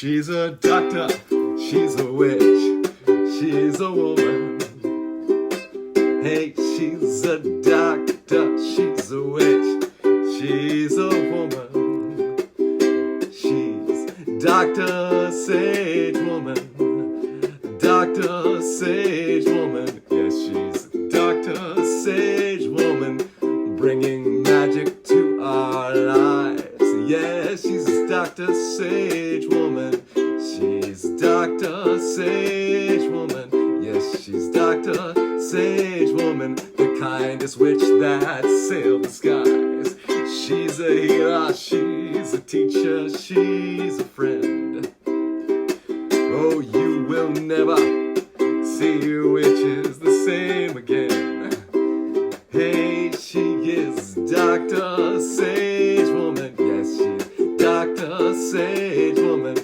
She's a doctor, she's a witch, she's a woman. Hey, she's a doctor, she's a witch, she's a woman. She's Dr. Sage Woman, Dr. Sage Woman. Yes, she's Dr. Sage Woman, bringing magic to our lives. Yes, she's Dr. Sage Woman. She's Dr. Sage Woman. Yes, she's Dr. Sage Woman, the kindest witch that sailed the skies. She's a healer, she's a teacher, she's a friend. Oh, you will never see witches the same again. Hey, she is Dr. Sage Woman. Yes, she's Dr. Sage Woman.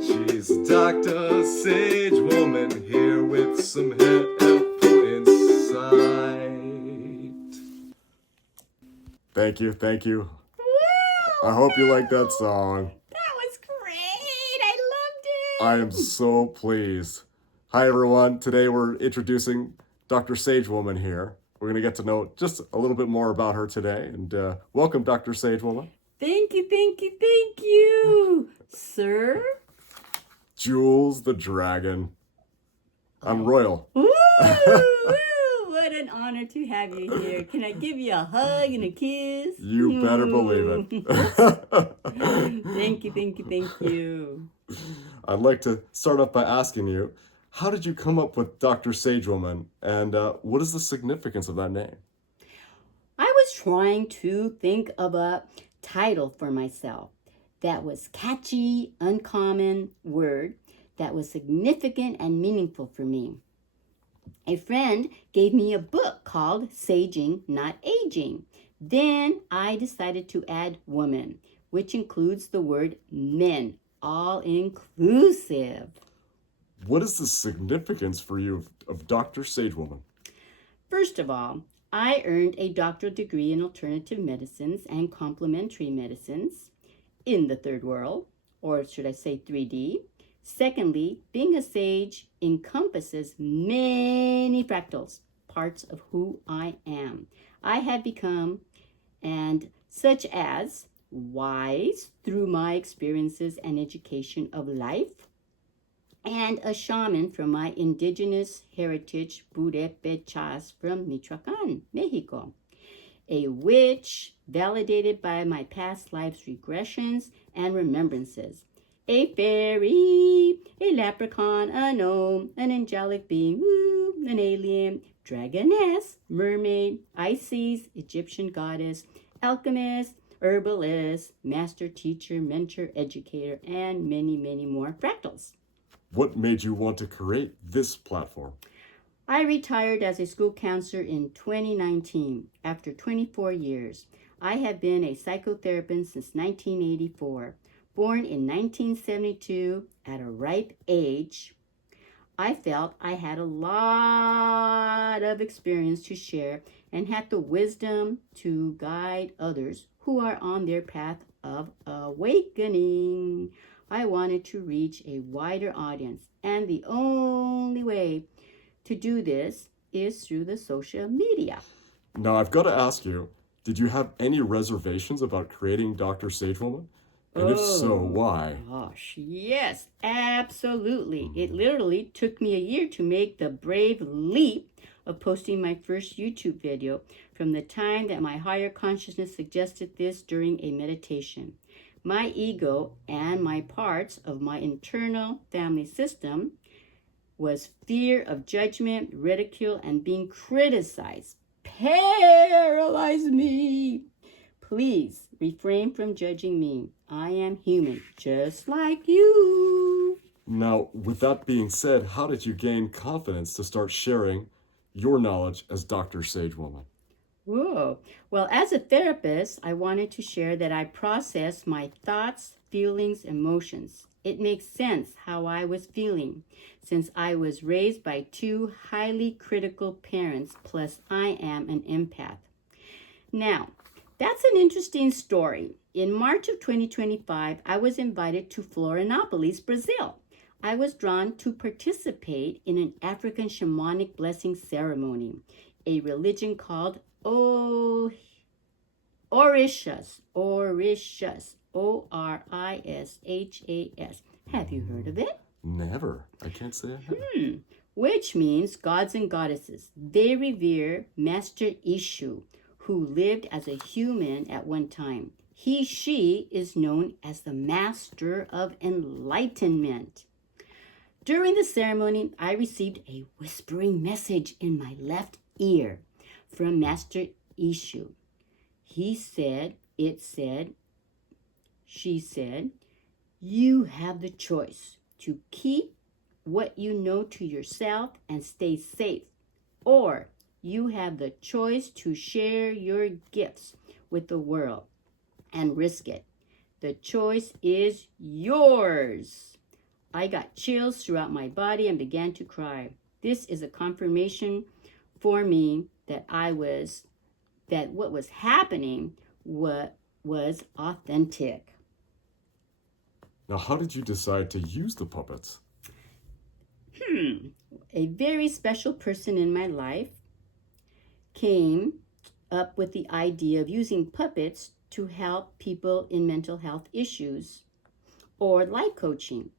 She's Dr. Sage Woman, here with some helpful insight. Thank you, thank you. Woo! I hope you like that song. That was great. I loved it. I am so pleased. Hi, everyone. Today we're introducing Dr. Sage Woman here. We're going to get to know just a little bit more about her today. And welcome, Dr. Sage Woman. Thank you, thank you, thank you, sir. Jules the Dragon. I'm Royal. Woo! What an honor to have you here. Can I give you a hug and a kiss? You better believe it. Thank you, thank you, thank you. I'd like to start off by asking you, how did you come up with Dr. Sage Woman, and what is the significance of that name? I was trying to think of a title for myself that was catchy, uncommon word that was significant and meaningful for me. A friend gave me a book called Saging, Not Aging. Then I decided to add woman, which includes the word men, all inclusive. What is the significance for you of Dr. Sage Woman? First of all, I earned a doctoral degree in alternative medicines and complementary medicines in the third world, or should I say 3D. Secondly, being a sage encompasses many fractals, parts of who I am. I have become, and such as wise through my experiences and education of life, and a shaman from my indigenous heritage, Purépechas from Michoacán, Mexico. A witch validated by my past lives' regressions and remembrances. A fairy, a leprechaun, a gnome, an angelic being, an alien, dragoness, mermaid, Isis, Egyptian goddess, alchemist, herbalist, master teacher, mentor, educator, and many, many more fractals. What made you want to create this platform? I retired as a school counselor in 2019 after 24 years. I have been a psychotherapist since 1984. Born in 1972 at a ripe age, I felt I had a lot of experience to share and had the wisdom to guide others who are on their path of awakening. I wanted to reach a wider audience, and the only way to do this is through the social media. Now, I've got to ask you, did you have any reservations about creating Dr. Sage Woman? And if so, why? Gosh, yes, absolutely. It literally took me a year to make the brave leap of posting my first YouTube video from the time that my higher consciousness suggested this during a meditation. My ego and my parts of my internal family system was fear of judgment, ridicule, and being criticized. Paralyzed me. Please refrain from judging me. I am human, just like you. Now, with that being said, how did you gain confidence to start sharing your knowledge as Dr. Sage Woman? Whoa. Well, as a therapist, I wanted to share that I process my thoughts, feelings, emotions. It makes sense how I was feeling since I was raised by two highly critical parents, plus I am an empath. Now, That's an interesting story. In March of 2025, I was invited to Florianopolis, Brazil. I was drawn to participate in an African shamanic blessing ceremony, a religion called Orishas. Orishas. Orishas. Have you heard of it? Never. I can't say I have. Which means gods and goddesses. They revere Master Ishu, who lived as a human at one time. She is known as the Master of Enlightenment. During the ceremony, I received a whispering message in my left ear from Master Ishu. She said, you have the choice to keep what you know to yourself and stay safe, or you have the choice to share your gifts with the world and risk it. The choice is yours. I got chills throughout my body and began to cry. This is a confirmation for me that what was happening was authentic. Now, how did you decide to use the puppets? A very special person in my life came up with the idea of using puppets to help people in mental health issues or life coaching.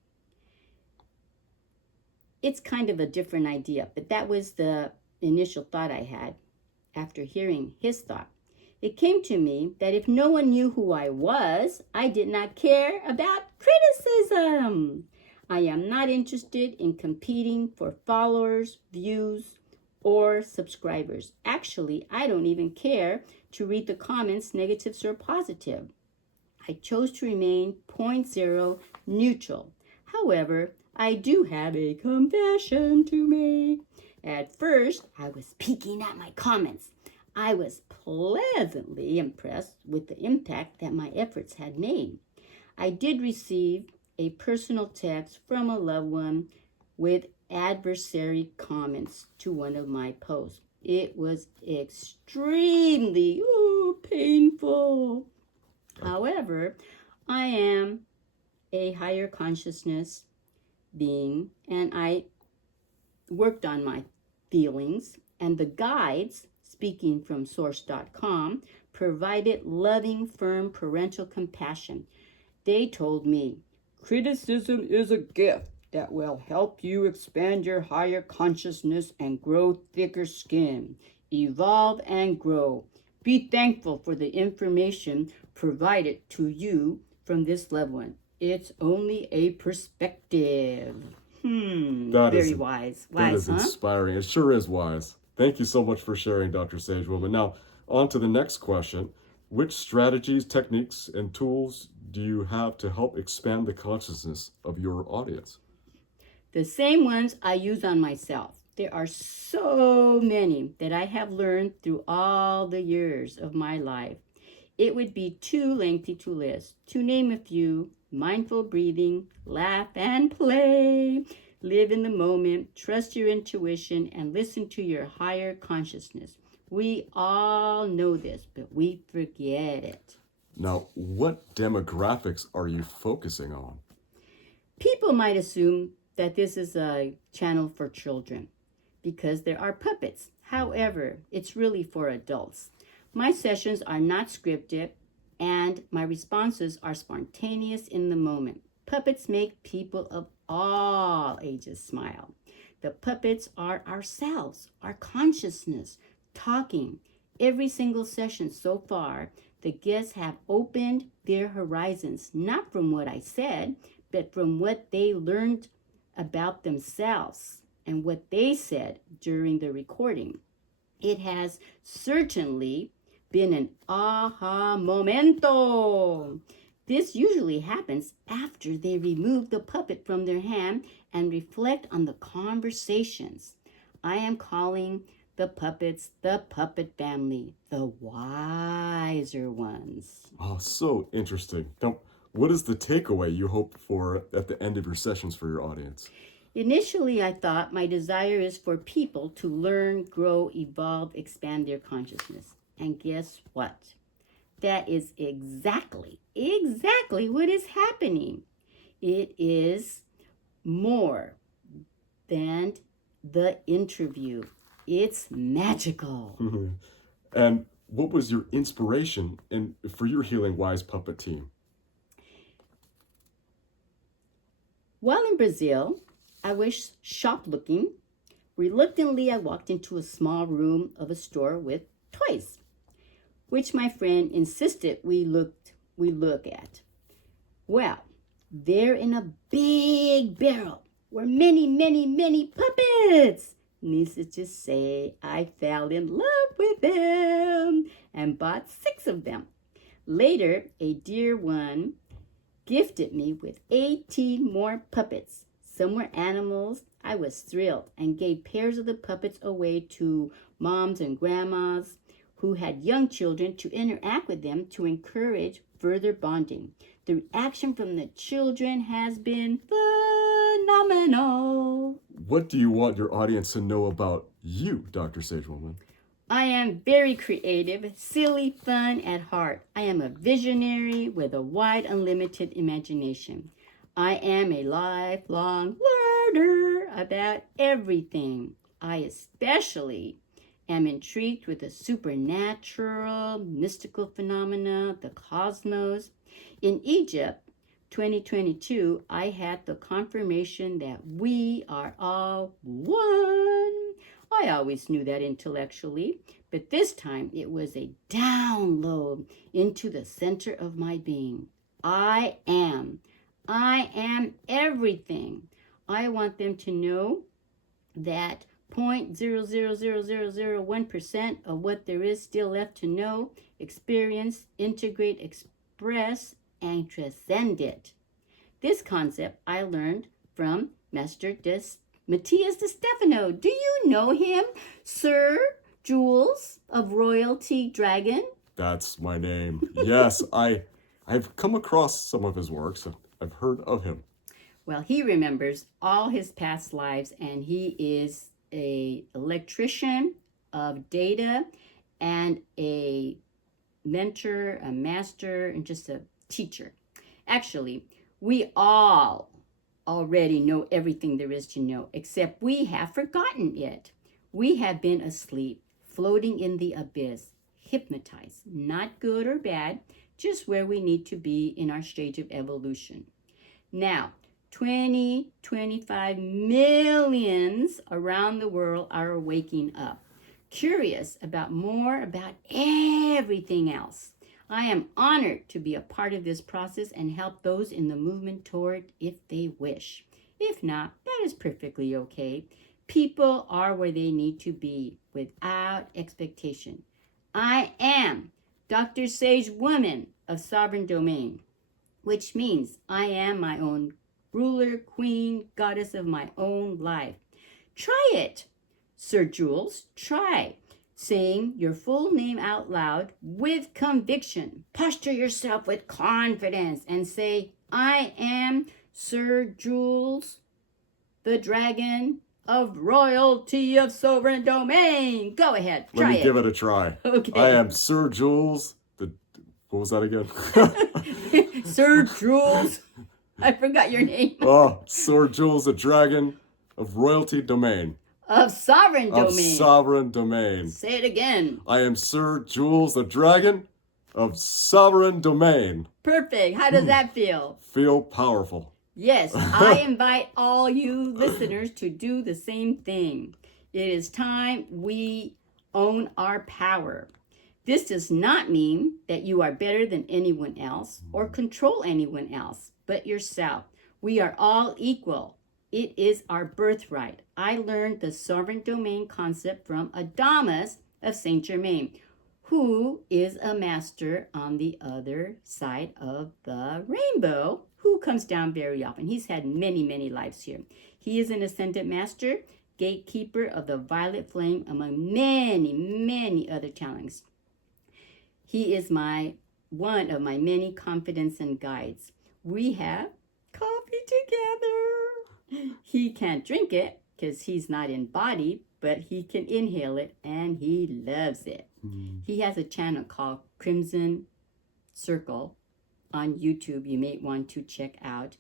It's kind of a different idea, but that was the initial thought I had after hearing his thought. It came to me that if no one knew who I was, I did not care about criticism. I am not interested in competing for followers, views, or subscribers. Actually, I don't even care to read the comments, negatives or positive. I chose to remain 0.0 neutral. However, I do have a confession to make. At first, I was peeking at my comments. I was pleasantly impressed with the impact that my efforts had made. I did receive a personal text from a loved one with adversary comments to one of my posts. It was extremely painful. However, I am a higher consciousness being, and I worked on my feelings, and the guides, speaking from source.com, provided loving, firm parental compassion. They told me, criticism is a gift that will help you expand your higher consciousness and grow thicker skin. Evolve and grow. Be thankful for the information provided to you from this loved one. It's only a perspective. Very wise. That is Wise, huh? inspiring. It sure is wise. Thank you so much for sharing, Dr. Sage Woman. Now, on to the next question. Which strategies, techniques, and tools do you have to help expand the consciousness of your audience? The same ones I use on myself. There are so many that I have learned through all the years of my life. It would be too lengthy to list. To name a few: mindful breathing, laugh and play, live in the moment, trust your intuition, and listen to your higher consciousness. We all know this, but we forget it. Now, what demographics are you focusing on? People might assume that this is a channel for children because there are puppets. However, it's really for adults. My sessions are not scripted and my responses are spontaneous in the moment. Puppets make people of all ages smile. The puppets are ourselves, our consciousness, talking. Every single session so far, the guests have opened their horizons, not from what I said, but from what they learned about themselves and what they said during the recording. It has certainly been an aha momento. This usually happens after they remove the puppet from their hand and reflect on the conversations. I am calling the puppets the puppet family, the wiser ones. Oh, so interesting. Now, what is the takeaway you hope for at the end of your sessions for your audience? Initially, I thought my desire is for people to learn, grow, evolve, expand their consciousness. And guess what? That is exactly what is happening. It is more than the interview. It's magical. And what was your inspiration for your Healing Wise puppet team? While in Brazil, I was shoplooking. Reluctantly, I walked into a small room of a store with toys, which my friend insisted we look at. Well, there in a big barrel were many, many, many puppets. Needless to say, I fell in love with them and bought 6 of them. Later, a dear one gifted me with 18 more puppets. Some were animals. I was thrilled and gave pairs of the puppets away to moms and grandmas who had young children to interact with them to encourage further bonding. The reaction from the children has been phenomenal. What do you want your audience to know about you, Dr. Sage Woman? I am very creative, silly, fun at heart. I am a visionary with a wide, unlimited imagination. I am a lifelong learner about everything. I especially am intrigued with the supernatural, mystical phenomena, the cosmos. In Egypt, 2022, I had the confirmation that we are all one. I always knew that intellectually, but this time it was a download into the center of my being. I am everything. I want them to know that 0.00001% of what there is still left to know, experience, integrate, express, and transcend it. This concept I learned from Master Matthias de Stefano. Do you know him? Sir Jules of Royalty Dragon? That's my name. Yes, I've come across some of his works. I've heard of him. Well, he remembers all his past lives, and he is an electrician of data and a mentor, a master, and just a teacher. Actually, we all already know everything there is to know, except we have forgotten it. We have been asleep, floating in the abyss, hypnotized, not good or bad, just where we need to be in our stage of evolution. Now, 25 millions around the world are waking up, curious about more about everything else. I am honored to be a part of this process and help those in the movement toward if they wish. If not, that is perfectly okay. People are where they need to be without expectation. I am Dr. Sage Woman of Sovereign Domain, which means I am my own ruler, queen, goddess of my own life. Try it, Sir Jules, try saying your full name out loud with conviction. Posture yourself with confidence and say, I am Sir Jules, the dragon of royalty of sovereign domain. Go ahead, try it. Let me give it a try. Okay. I am Sir Jules, what was that again? Sir Jules, I forgot your name. Sir Jules, the dragon of royalty domain. Of sovereign domain. Of sovereign domain. Say it again. I am Sir Jules, the dragon of sovereign domain. Perfect. How does that feel? Feel powerful. Yes, I invite all you listeners to do the same thing. It is time we own our power. This does not mean that you are better than anyone else or control anyone else but yourself. We are all equal. It is our birthright. I learned the sovereign domain concept from Adamus of Saint Germain, who is a master on the other side of the rainbow, who comes down very often. He's had many, many lives here. He is an ascended master, gatekeeper of the violet flame, among many, many other talents. He is one of my many confidants and guides. We have coffee together. He can't drink it because he's not in body, but he can inhale it and he loves it. He has a channel called Crimson circle on YouTube you may want to check out,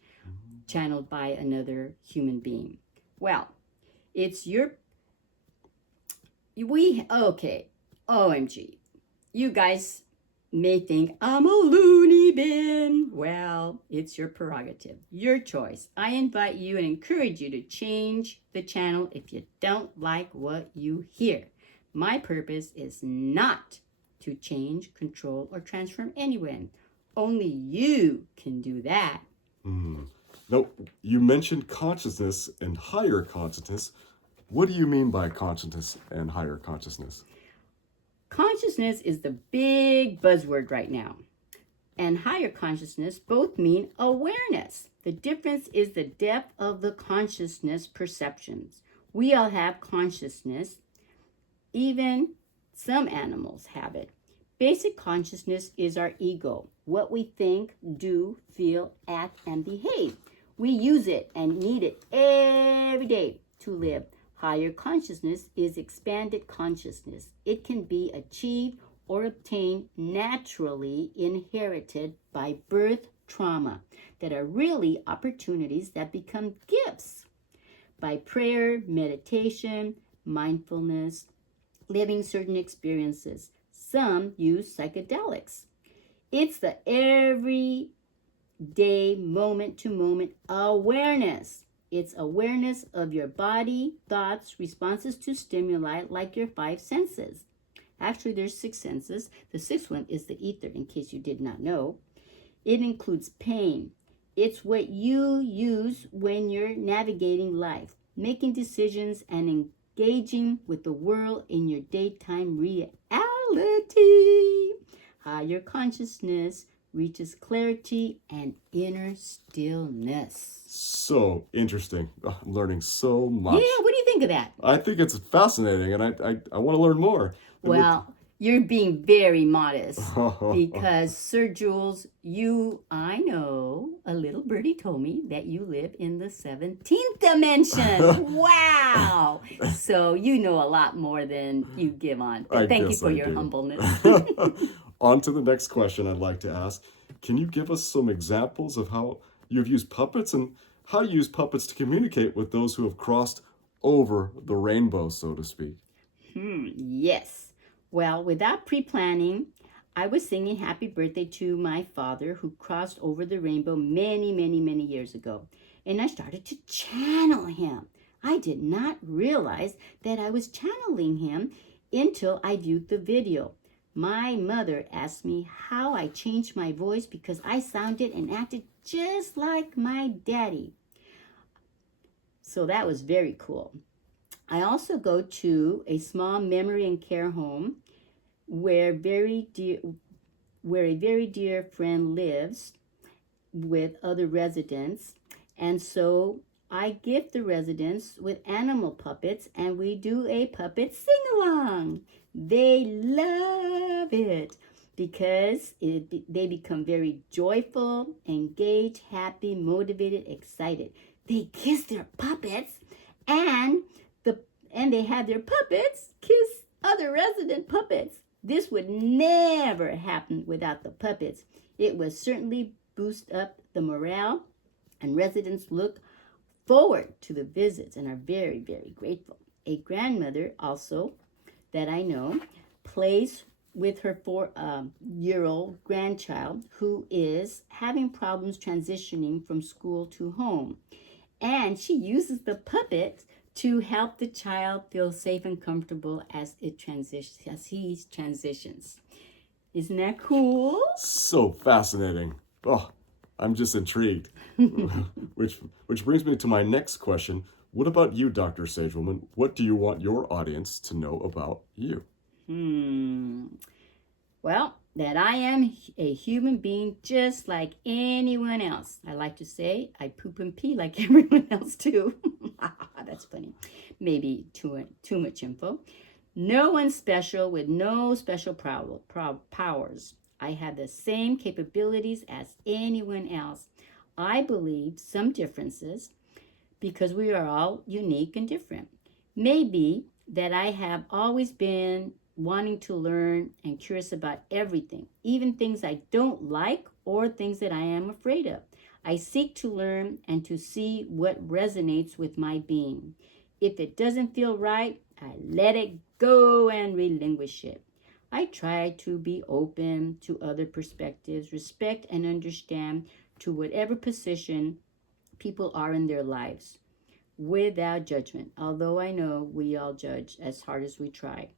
channeled by another human being. Well, it's your, okay, OMG. You guys may think I'm a loony bin. Well, it's your prerogative, your choice. I invite you and encourage you to change the channel if you don't like what you hear. My purpose is not to change, control, or transform anyone. Only you can do that. Now, you mentioned consciousness and higher consciousness. What do you mean by consciousness and higher consciousness? Consciousness is the big buzzword right now. And higher consciousness both mean awareness. The difference is the depth of the consciousness perceptions. We all have consciousness. Even some animals have it. Basic consciousness is our ego, what we think, do, feel, act, and behave. We use it and need it every day to live. Higher consciousness is expanded consciousness. It can be achieved or obtained naturally, inherited by birth trauma, that are really opportunities that become gifts by prayer, meditation, mindfulness, living certain experiences. Some use psychedelics. It's the everyday, moment to moment awareness. It's awareness of your body, thoughts, responses to stimuli like your five senses. Actually, there's six senses. The sixth one is the ether, in case you did not know. It includes pain. It's what you use when you're navigating life, making decisions, and engaging with the world in your daytime reality. Higher consciousness reaches clarity and inner stillness. So interesting. Oh, I'm learning so much. Yeah, what do you think of that? I think it's fascinating, and I want to learn more. Well, you're being very modest because Sir Jules, I know, a little birdie told me that you live in the 17th dimension. Wow. So you know a lot more than you give on. But thank you for your humbleness. On to the next question I'd like to ask. Can you give us some examples of how you've used puppets and how you use puppets to communicate with those who have crossed over the rainbow, so to speak? Yes. Well, without pre-planning, I was singing happy birthday to my father who crossed over the rainbow many, many, many years ago. And I started to channel him. I did not realize that I was channeling him until I viewed the video. My mother asked me how I changed my voice because I sounded and acted just like my daddy. So that was very cool. I also go to a small memory and care home where a very dear friend lives with other residents. And so I gift the residents with animal puppets and we do a puppet sing-along. They love it because they become very joyful, engaged, happy, motivated, excited. They kiss their puppets and they have their puppets kiss other resident puppets. This would never happen without the puppets. It would certainly boost up the morale, and residents look forward to the visits and are very, very grateful. A grandmother also that I know plays with her 4-year-old grandchild who is having problems transitioning from school to home. And she uses the puppet to help the child feel safe and comfortable as he transitions. Isn't that cool? So fascinating. Oh, I'm just intrigued. which brings me to my next question. What about you, Dr. Sagewoman? What do you want your audience to know about you? Well, that I am a human being just like anyone else. I like to say I poop and pee like everyone else too. That's funny. Maybe too much info. No one special with no special powers. I have the same capabilities as anyone else. I believe some differences because we are all unique and different. Maybe that I have always been wanting to learn and curious about everything, even things I don't like or things that I am afraid of. I seek to learn and to see what resonates with my being. If it doesn't feel right, I let it go and relinquish it. I try to be open to other perspectives, respect and understand to whatever position people are in their lives without judgment, although I know we all judge as hard as we try.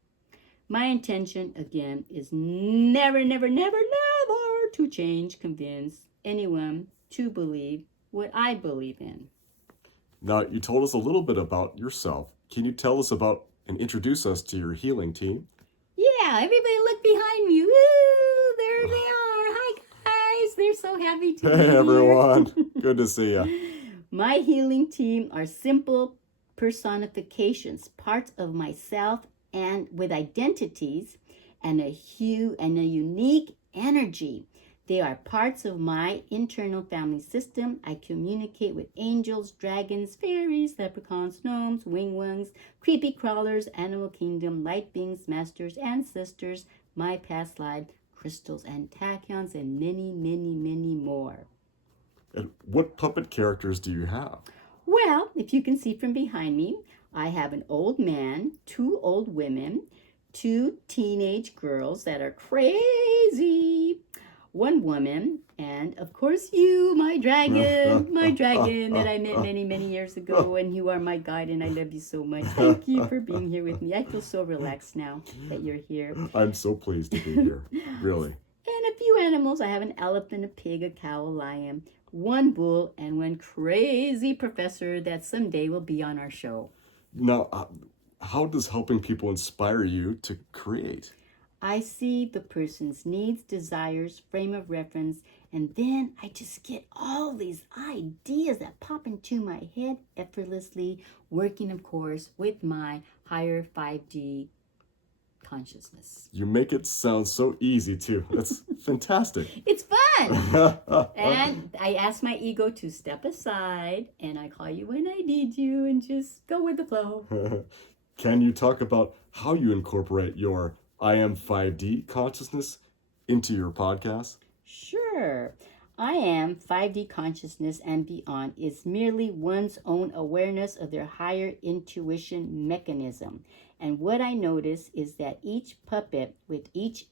My intention, again, is never, never, never, never to change, convince anyone to believe what I believe in. Now, you told us a little bit about yourself. Can you tell us about and introduce us to your healing team? Yeah, everybody look behind me. Woo! There they are. Hi, guys. They're so happy to be Hey, here. everyone. Good to see you. My healing team are simple personifications, parts of myself and with identities and a hue and a unique energy. They are parts of my internal family system. I communicate with angels, dragons, fairies, leprechauns, gnomes, wingwings, creepy crawlers, animal kingdom, light beings, masters, ancestors, my past life, crystals and tachyons, and many, many, many more. And what puppet characters do you have? Well, if you can see from behind me, I have an old man, two old women, two teenage girls that are crazy, one woman, and of course you, my dragon that I met many, many years ago, and you are my guide, and I love you so much. Thank you for being here with me. I feel so relaxed now that you're here. I'm so pleased to be here, really. And a few animals. I have an elephant, a pig, a cow, a lion, one bull, and one crazy professor that someday will be on our show. Now, how does helping people inspire you to create? I see the person's needs, desires, frame of reference, and then I just get all these ideas that pop into my head effortlessly, working, of course, with my higher 5D consciousness. You make it sound so easy, too. That's fantastic. It's fun! And I ask my ego to step aside, and I call you when I need you, and just go with the flow. Can you talk about how you incorporate your I am 5D consciousness into your podcast? Sure. I am 5D consciousness and beyond is merely one's own awareness of their higher intuition mechanism. And what I notice is that each puppet with each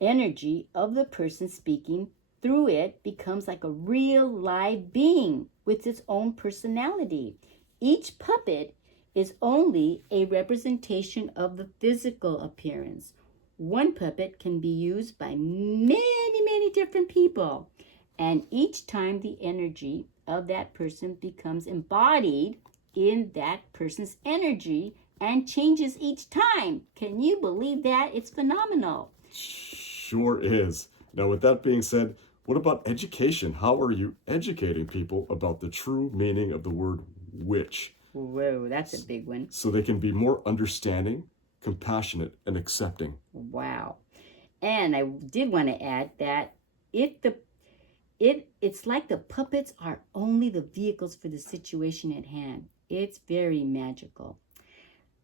energy of the person speaking through it becomes like a real live being with its own personality. Each puppet is only a representation of the physical appearance. One puppet can be used by many, many different people. And each time the energy of that person becomes embodied in that person's energy and changes each time. Can you believe that? It's phenomenal. Sure is. Now, with that being said, what about education? How are you educating people about the true meaning of the word witch? Whoa, that's a big one. So they can be more understanding, compassionate, and accepting. Wow. And I did want to add that it's like the puppets are only the vehicles for the situation at hand. It's very magical.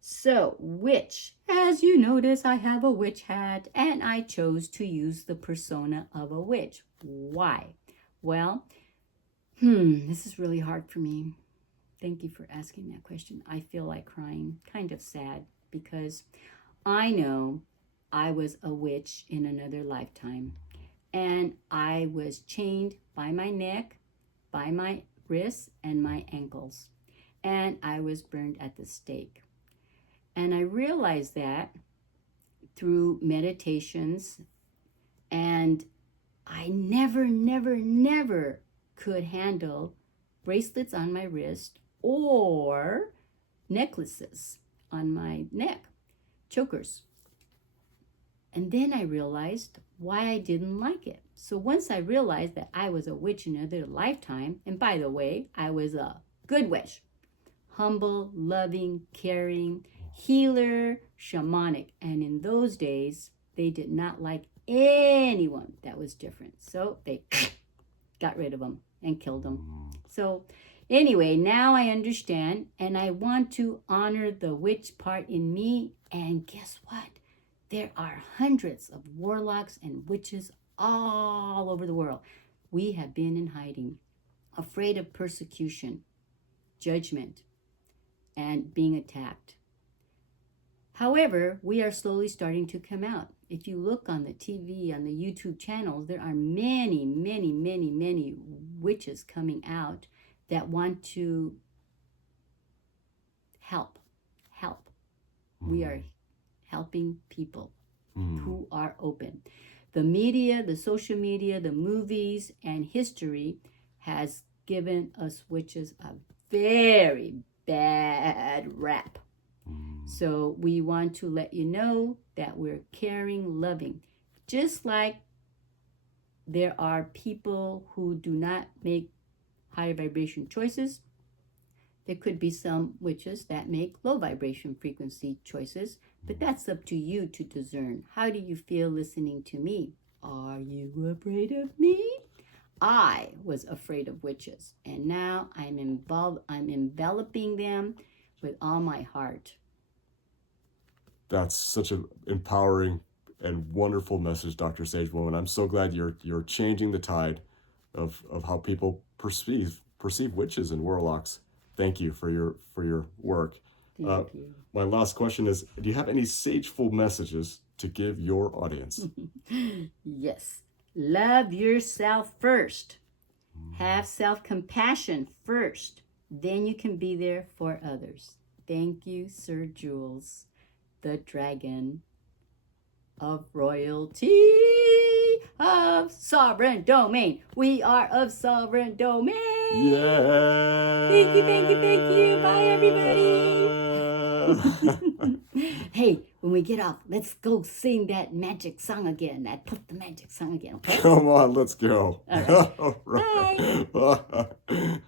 So, witch. As you notice, I have a witch hat, and I chose to use the persona of a witch. Why? Well, this is really hard for me. Thank you for asking that question. I feel like crying, kind of sad, because I know I was a witch in another lifetime, and I was chained by my neck, by my wrists, and my ankles, and I was burned at the stake. And I realized that through meditations, and I never, never, never could handle bracelets on my wrist or necklaces on my neck, chokers. And then I realized why I didn't like it. So once I realized that I was a witch in another lifetime, and by the way, I was a good witch, humble, loving, caring, healer, shamanic. And in those days, they did not like anyone that was different. So they got rid of them and killed them. So anyway, now I understand, and I want to honor the witch part in me And guess what? There are hundreds of warlocks and witches all over the world. We have been in hiding, afraid of persecution, judgment, and being attacked. However, we are slowly starting to come out. If you look on the TV, on the YouTube channels, there are many, many, many, many witches coming out that want to help. We are helping people who are open. The media, the social media, the movies, and history has given us witches a very bad rap. So we want to let you know that we're caring, loving. Just like there are people who do not make high vibration choices, there could be some witches that make low vibration frequency choices, but that's up to you to discern. How do you feel listening to me? Are you afraid of me? I was afraid of witches, and now I'm enveloping them with all my heart. That's such an empowering and wonderful message, Dr. Sage Woman. I'm so glad you're changing the tide of how people perceive witches and warlocks. Thank you for your work. Thank you. My last question is, do you have any sageful messages to give your audience? Yes. Love yourself first. Have self-compassion first. Then you can be there for others. Thank you, Sir Jules, the dragon of royalty, of sovereign domain. We are of sovereign domain. Yeah. Thank you, thank you, thank you. Bye, everybody. Hey, when we get off, let's go sing that magic song again. Put the magic song again, okay? Come on, let's go. All right. All right. Bye.